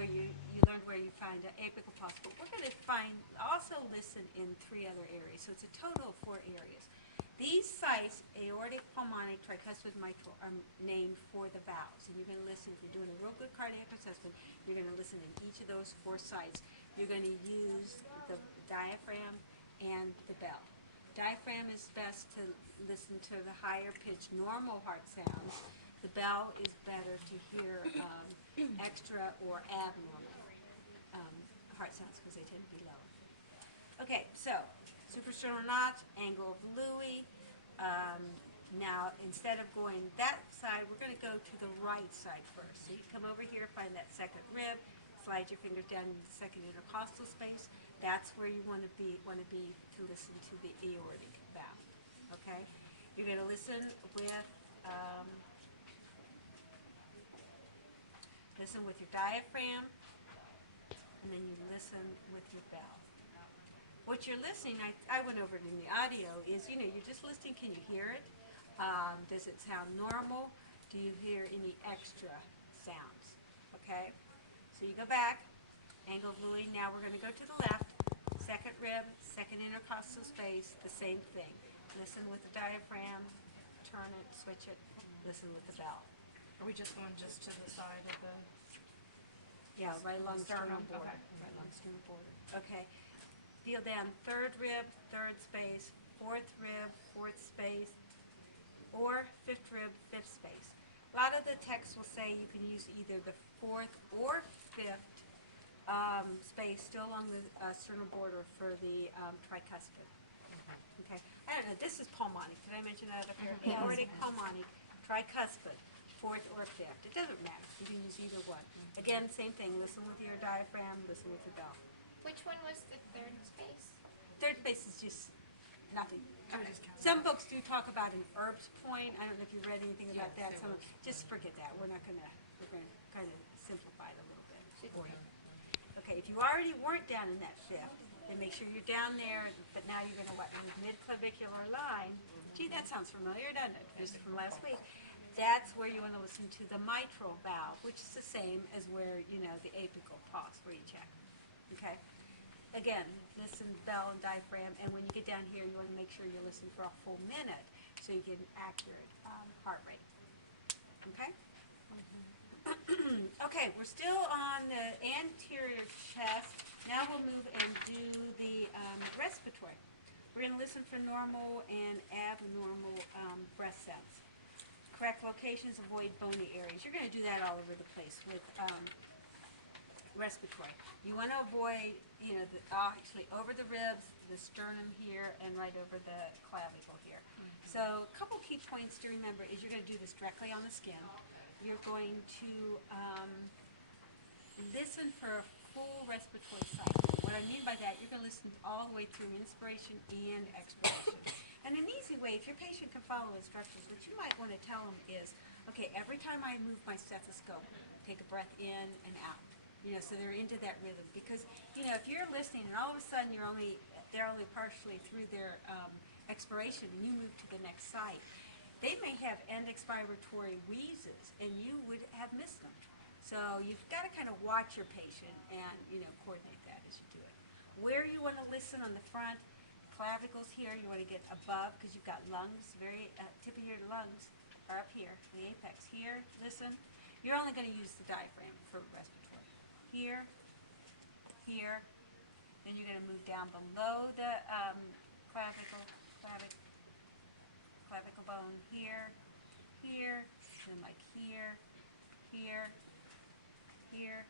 where you learned where you find an apical pulse, but we're going to also listen in 3 other areas. So it's a total of 4 areas. These sites, aortic, pulmonic, tricuspid, mitral, are named for the valves. And you're going to listen, if you're doing a real good cardiac assessment, you're going to listen in each of those 4 sites. You're going to use the diaphragm and the bell. Diaphragm is best to listen to the higher pitched normal heart sounds. The bell is better to hear extra or abnormal heart sounds because they tend to be lower. Okay, so suprasternal notch, angle of Louis. Now, instead of going that side, we're going to go to the right side first. So you come over here, find that second rib, slide your fingers down into the second intercostal space. That's where you want to be to listen to the aortic valve. Okay, you're going to listen with your diaphragm, and then you listen with your bell. What you're listening, I went over it in the audio, is, you're just listening. Can you hear it? Does it sound normal? Do you hear any extra sounds? Okay? So you go back, angle of Louis. Now we're going to go to the left, second rib, second intercostal space, the same thing. Listen with the diaphragm, turn it, switch it, listen with the bell. Are we just going just to the side of the... Yeah, right along sternum border. Okay. Right along sternum border. Okay. Feel down third rib, third space, fourth rib, fourth space, or fifth rib, fifth space. A lot of the texts will say you can use either the fourth or fifth space still along the sternal border for the tricuspid. Okay. I don't know. This is pulmonic. Did I mention that up here? Aortic, pulmonic, tricuspid, fourth or fifth. It doesn't matter. You can use either one. Again, same thing. Listen with your diaphragm. Listen with the bell. Which one was the third space? Third space is just nothing. I just count. Some folks do talk about an Erb's point. I don't know if you read anything about that. Just forget that. We're going to kind of simplify it a little bit for you. Okay, if you already weren't down in that fifth, then make sure you're down there, but now you're going to use mid-clavicular line. Gee, that sounds familiar, doesn't it? Just from last week. That's where you want to listen to the mitral valve, which is the same as where, the apical pulse, where you check. Okay? Again, listen, bell and diaphragm, and when you get down here, you want to make sure you listen for a full minute so you get an accurate heart rate. Okay? Okay, we're still on the anterior chest. Now we'll move and do the respiratory. We're going to listen for normal and abnormal breath sounds. Correct locations, avoid bony areas. You're going to do that all over the place with respiratory. You want to avoid, actually over the ribs, the sternum here, and right over the clavicle here. So a couple key points to remember is you're going to do this directly on the skin. You're going to listen for a full respiratory cycle. What I mean by that, you're going to listen all the way through inspiration and expiration. And an easy way, if your patient can follow instructions, what you might want to tell them is, okay, every time I move my stethoscope, take a breath in and out. So they're into that rhythm. Because, if you're listening and all of a sudden they're only partially through their expiration and you move to the next site, they may have end expiratory wheezes and you would have missed them. So you've got to kind of watch your patient and, coordinate that as you do it. Where you want to listen on the front, clavicles here, you want to get above because you've got lungs, tip of your lungs are up here, the apex here, listen. You're only going to use the diaphragm for respiratory. Here, here, then you're going to move down below the clavicle bone here, here, then like here, here, here,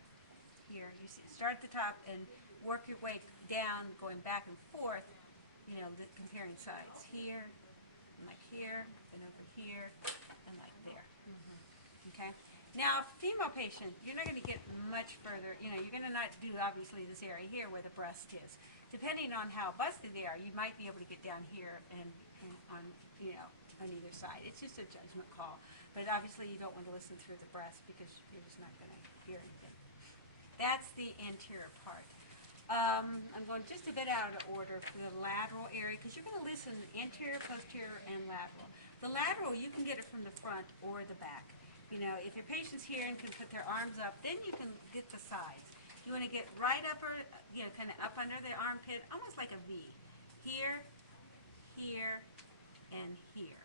here. You see, start at the top and work your way down, going back and forth, comparing sides. Here, and like here, and over here, and like there. Okay? Now, female patient, you're not going to get much further. You're going to not do, obviously, this area here where the breast is. Depending on how busted they are, you might be able to get down here and on, on either side. It's just a judgment call. But obviously, you don't want to listen through the breast because you're just not going to hear anything. That's the anterior part. I'm going just a bit out of order for the lateral area because you're going to listen anterior, posterior, and lateral. The lateral, you can get it from the front or the back. You know, if your patient's here and can put their arms up, then you can get the sides. You want to get right up, or, you know, kind of up under the armpit, almost like a V. Here, here, and here.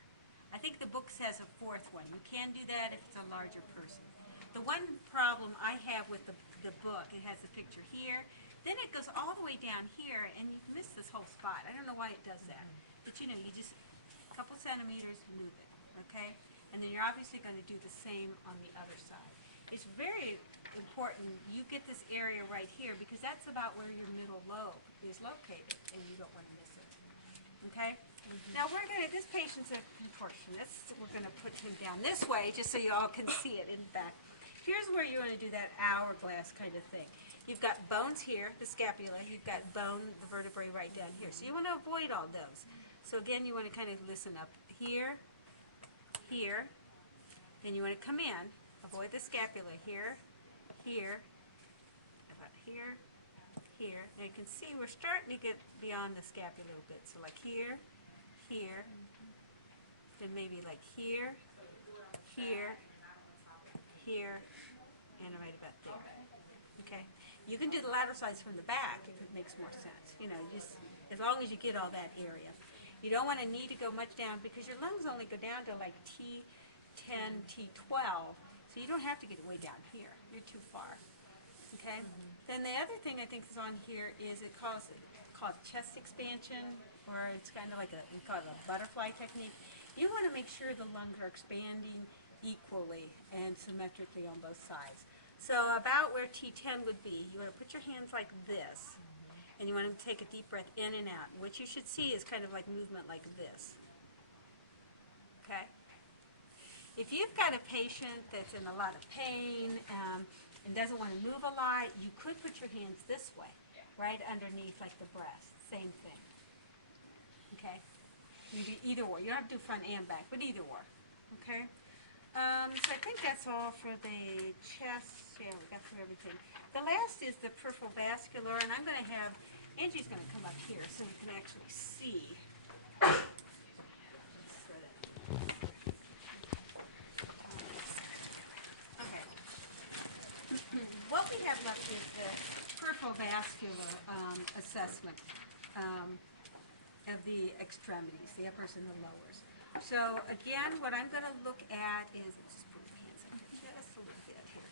I think the book says a fourth one. You can do that if it's a larger person. The one problem I have with the book, it has the picture here, then it goes all the way down here, and you miss this whole spot. I don't know why it does that. But you know, you just, a couple centimeters, move it, okay? And then you're obviously going to do the same on the other side. It's very important you get this area right here, because that's about where your middle lobe is located, and you don't want to miss it, okay? Now we're going to, this patient's a contortionist. We're going to put him down this way just so you all can see it in the back. Here's where you want to do that hourglass kind of thing. You've got bones here, the scapula. You've got bone, the vertebrae right down here. So you want to avoid all those. So again, you want to kind of listen up here, here. Then you want to come in, avoid the scapula here, here, about here, here. Now you can see we're starting to get beyond the scapula a little bit. So like here, here, then maybe like here, here, here, and right about there. Okay? You can do the lateral sides from the back if it makes more sense. You know, just as long as you get all that area. You don't want to need to go much down because your lungs only go down to like T10, T12, so you don't have to get way down here. You're too far. Okay? Then the other thing I think is on here is it's called chest expansion, or it's kind of like we call it a butterfly technique. You want to make sure the lungs are expanding equally and symmetrically on both sides. So about where T10 would be, you want to put your hands like this, and you want to take a deep breath in and out. What you should see is kind of like movement like this. Okay? If you've got a patient that's in a lot of pain and doesn't want to move a lot, you could put your hands this way, right underneath like the breast. Same thing. Okay? You do either or. You don't have to do front and back, but either or. Okay? So I think that's all for the chest. Yeah, we got through everything. The last is the peripheral vascular, and I'm going to have, Angie's going to come up here so we can actually see. Okay. What we have left is the peripheral vascular assessment of the extremities, the uppers and the lowers. So again, what I'm going to look at is, let's just put my hands up just a little bit here.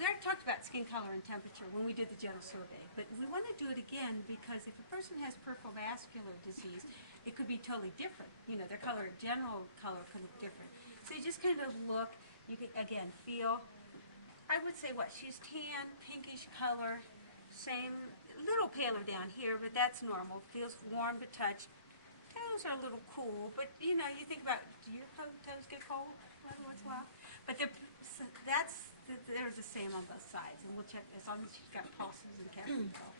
We already talked about skin color and temperature when we did the general survey, but we want to do it again because if a person has peripheral vascular disease, it could be totally different. You know, their color, general color could look different. So you just kind of look, you can, again, feel, I would say what, she's tan, pinkish color, same, a little paler down here, but that's normal. Feels warm to touch. Toes are a little cool, but you know, you think about, do your toes get cold every once in a while? But they're the same on both sides, and we'll check as long as she's got pulses and cavity control.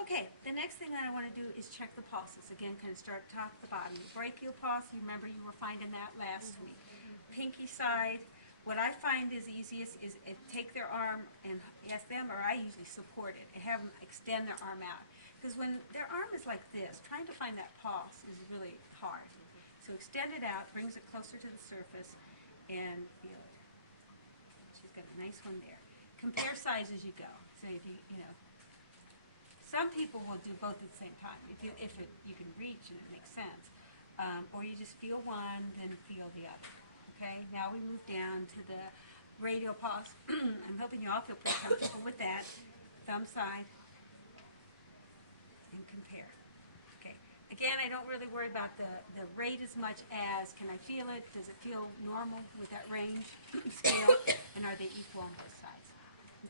Okay, the next thing that I want to do is check the pulses. Again, kind of start top to bottom. The brachial pulse, you remember you were finding that last week. Pinky side, what I find is easiest is take their arm and ask them, or I usually support it, and have them extend their arm out. Because when their arm is like this, trying to find that pulse is really hard. So extend it out, brings it closer to the surface, and feel it. She's got a nice one there. Compare sides as you go. So if you know, some people will do both at the same time, if you can reach and it makes sense. Or you just feel one, then feel the other. Okay, now we move down to the radial pulse. I'm hoping you all feel pretty comfortable with that. Thumb side. And compare. Okay. Again, I don't really worry about the rate as much as, can I feel it? Does it feel normal with that range scale? And are they equal on both sides?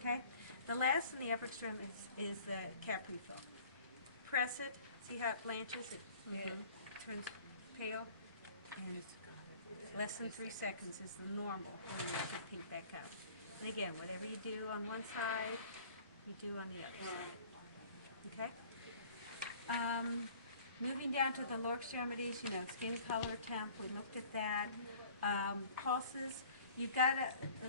Okay. The last in the upper extremity is the caprifo. Press it. See how it blanches? It turns pale. And it's less than 3 seconds is the normal when you get pink back up. And again, whatever you do on one side, you do on the other side. Okay? Moving down to the lower extremities, you know, skin color, temp, we looked at that. Pulses, you've got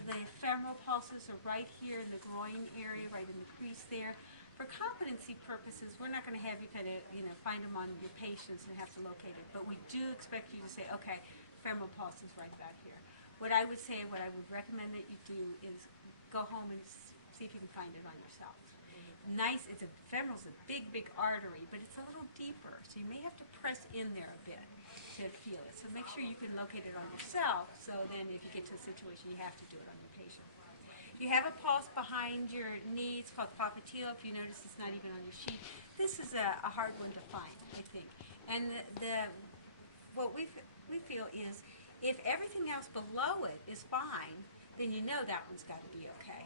the femoral pulses are right here in the groin area, right in the crease there. For competency purposes, we're not going to have you kind of, you know, find them on your patients and have to locate it. But we do expect you to say, okay, femoral pulse is right about here. what I would say, what I would recommend that you do is go home and see if you can find it on yourself. Nice, it's a femoral's a big, big artery, but it's a little deeper, so you may have to press in there a bit to feel it. So make sure you can locate it on yourself, so then if you get to a situation, you have to do it on your patient. You have a pulse behind your knee. It's called popliteal. If you notice, it's not even on your sheet. This is a hard one to find, I think. And what we feel is if everything else below it is fine, then you know that one's got to be okay.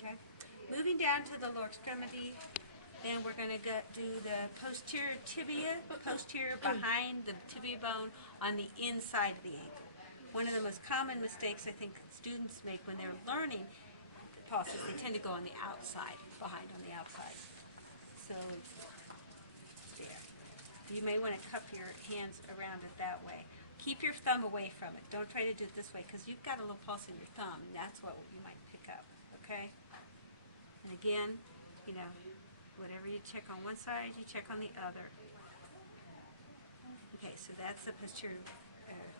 Okay. Moving down to the lower extremity, then we're going to do the posterior tibia, posterior behind the tibia bone on the inside of the ankle. One of the most common mistakes I think students make when they're learning pulses, they tend to go on the outside, behind on the outside. So it's there. You may want to cup your hands around it that way. Keep your thumb away from it. Don't try to do it this way because you've got a little pulse in your thumb, and that's what you might pick up, okay? And again, you know, whatever you check on one side, you check on the other. Okay, so that's the posterior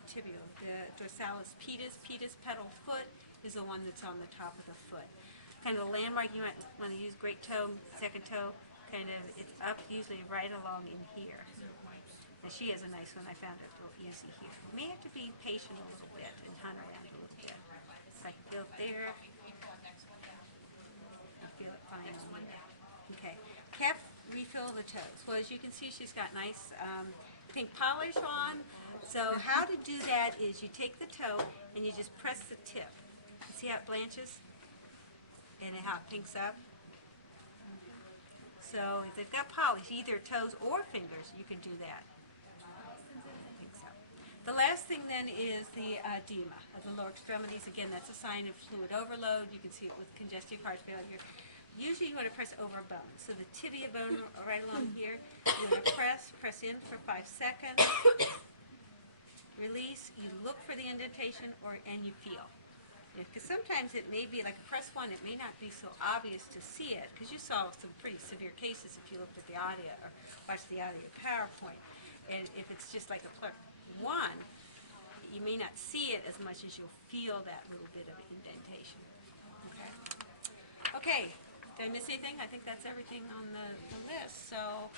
tibial. The dorsalis pedis, pedal foot, is the one that's on the top of the foot. Kind of a landmark, you might want to use great toe, second toe, kind of, it's up usually right along in here. Now she has a nice one, I found it a little easy here. You may have to be patient a little bit and hunt around a little bit. So I can feel it there. I feel it fine on there. Okay, calf refill the toes. Well, as you can see, she's got nice pink polish on. So how to do that is you take the toe and you just press the tip. You see how it blanches? And how it pinks up? So if they've got polish, either toes or fingers, you can do that. Pinks up. The last thing then is the edema of the lower extremities. Again, that's a sign of fluid overload. You can see it with congestive heart failure. Usually you want to press over a bone. So the tibia bone right along here, you want to press in for 5 seconds. Release, you look for the indentation and you feel. Because sometimes it may be like press 1, it may not be so obvious to see it, because you saw some pretty severe cases if you looked at the audio or watched the audio PowerPoint. And if it's just like a pluck 1, you may not see it as much as you'll feel that little bit of indentation. Okay. Okay. Did I miss anything? I think that's everything on the list. So.